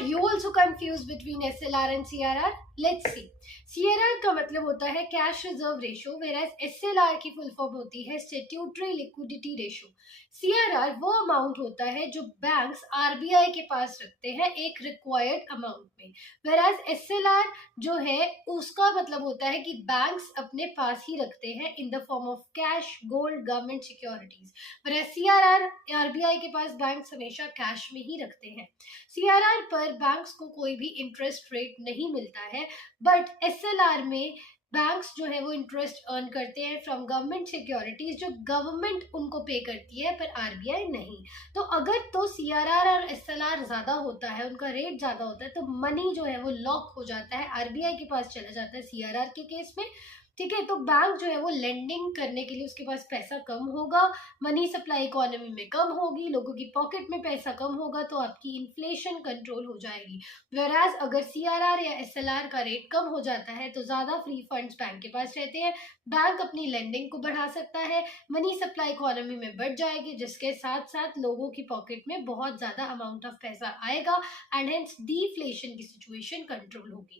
you also confused between SLR and CRR? Let's see. CRR का मतलब होता है cash reserve ratio, whereas SLR की फुल फॉर्म होती है स्टैट्यूटरी लिक्विडिटी रेशो। CRR वो अमाउंट होता है जो बैंक्स आरबीआई के पास रखते हैं एक रिक्वायर्ड अमाउंट में, whereas SLR जो है उसका मतलब होता है कि बैंक्स अपने पास ही रखते हैं in the form of cash, gold, government securities. whereas CRR RBI के पास बैंक्स हमेशा कैश में ही रखते हैं। सीआरआर पर बैंक्स को कोई भी इंटरेस्ट रेट नहीं मिलता है, बट एसएलआर में बैंक्स जो है वो इंटरेस्ट अर्न करते हैं फ्रॉम गवर्नमेंट सिक्योरिटीज जो गवर्नमेंट उनको पे करती है, पर आरबीआई नहीं। तो अगर तो सीआरआर और एसएलआर ज्यादा होता है, उनका रेट ज्यादा होता है, तो मनी जो है वो लॉक हो जाता है, आरबीआई के पास चला जाता है सीआरआर के केस में। ठीक है, तो बैंक जो है वो लेंडिंग करने के लिए उसके पास पैसा कम होगा, मनी सप्लाई इकोनॉमी में कम होगी, लोगों की पॉकेट में पैसा कम होगा, तो आपकी इन्फ्लेशन कंट्रोल हो जाएगी। वेराज अगर सीआरआर या एसएलआर का रेट कम हो जाता है तो ज्यादा फ्री फंड्स बैंक के पास रहते हैं, बैंक अपनी लेंडिंग को बढ़ा सकता है, मनी सप्लाई इकोनॉमी में बढ़ जाएगी, जिसके साथ साथ लोगों की पॉकेट में बहुत ज्यादा अमाउंट ऑफ पैसा आएगा एंड हेंस डीफ्लेशन की सिचुएशन कंट्रोल होगी।